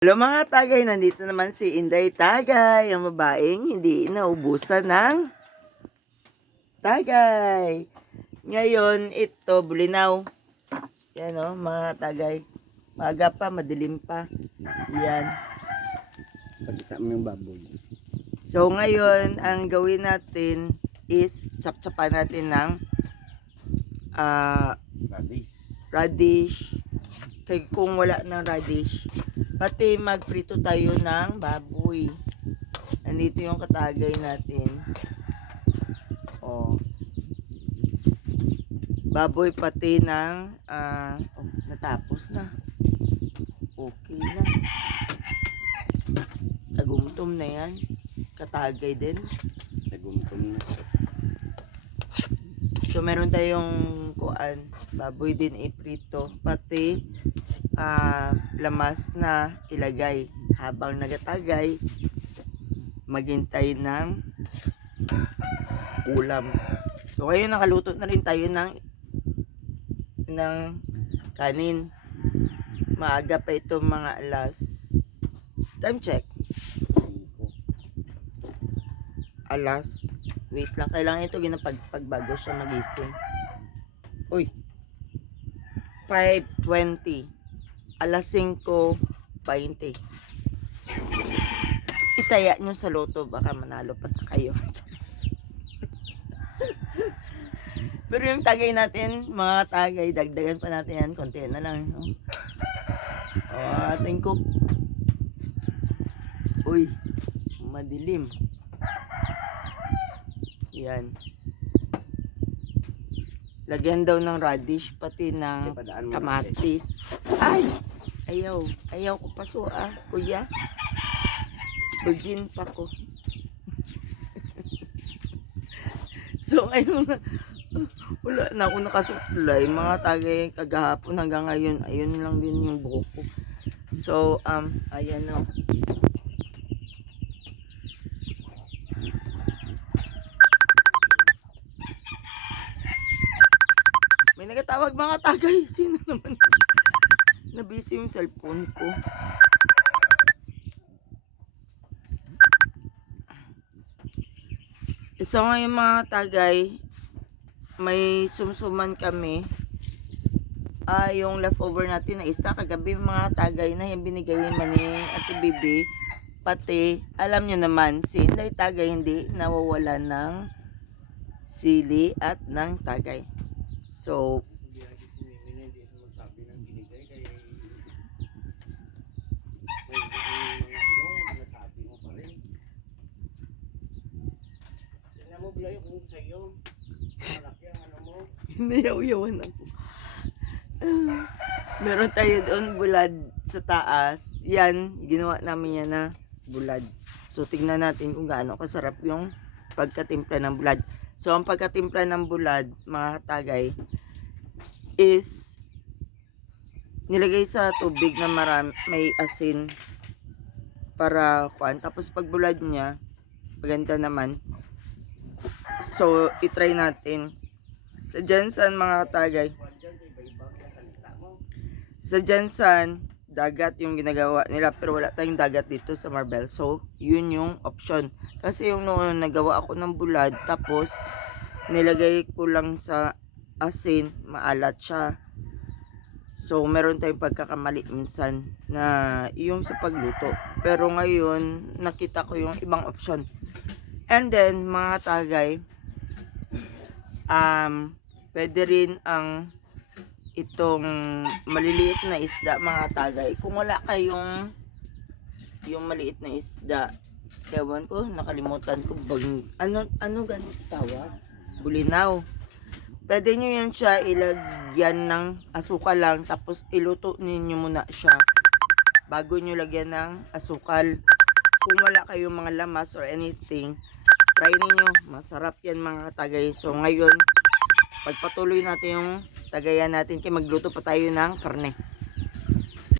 Hello mga tagay, nandito naman si Inday Tagay, ang babaeng hindi naubusan ng tagay. Ngayon, ito, bulinaw. Yan o, mga tagay. Maga pa, madilim pa. Yan. Pagkita mo yung baboy. So, ngayon, ang gawin natin is chap-chapan natin ng radish. Kaya kung wala ng radish, pati magprito tayo ng baboy. Nandito yung katagay natin. Oh. Baboy pati ng natapos na. Okay na. Tagumtom na yan. Katagay din. Nagumtom na. So meron tayong baboy din iprito. Pati lamas na ilagay habang nagatagay, maghintay ng ulam. So ngayon nakaluto na rin tayo ng kanin. Maaga pa ito, mga alas, time check, wait lang, kailangan ito ginapagbago siya magising. Uy, 5:20, alas 5:20. Itaya nyo sa loto, baka manalo pa kayo. Pero yung tagay natin, mga tagay, dagdagan pa natin yan, konti na lang. No? Ating cook. Uy, madilim. Yan. Lagyan daw ng radish, pati ng kamatis. Ay! Ayaw ko paso kuya. Virgin pa ko. So ngayon, wala na ako nakasuklay. Mga tagay kagahapon hanggang ngayon, ayun lang din yung buhok ko. So, ayan o. May nagatawag mga tagay. Sino naman? Nabisi yung cellphone ko. So ngayon mga tagay, may sumsuman kami. Yung leftover natin na isda kagabi mga tagay na yung binigay man ni Ate Bibi. Pati, alam nyo naman, si Inday Tagay hindi nawawala ng sili at ng tagay. So, Hinayaw-yawan ako. Meron tayo doon bulad sa taas. Yan, ginawa namin yan na bulad. So, tignan natin kung gaano kasarap yung pagkatimpla ng bulad. So, ang pagkatimpla ng bulad, mga tagay, is nilagay sa tubig na may asin para kuan. Tapos, pag bulad niya, maganda naman. So, itry natin. Sa Jensen mga tagay. Sa Jensen, dagat yung ginagawa nila. Pero wala tayong dagat dito sa Marbel. So, yun yung option. Kasi yung noon, nagawa ako ng bulad. Tapos, nilagay ko lang sa asin. Maalat siya. So, meron tayong pagkakamali minsan na yung sa pagluto. Pero ngayon, nakita ko yung ibang option. And then, mga tagay, pwede rin ang itong maliliit na isda mga tagay. Kung wala kayong yung maliit na isda, ewan ko, nakalimutan ko ano ganito tawag? Bulinaw. Pwede nyo yan siya ilagyan ng asukal lang, tapos iluto ninyo muna siya bago nyo lagyan ng asukal. Kung wala kayong mga lamas or anything, try ninyo, masarap yan mga tagay. So ngayon, pagpatuloy natin yung tagayan natin, kaya magluto pa tayo ng karne.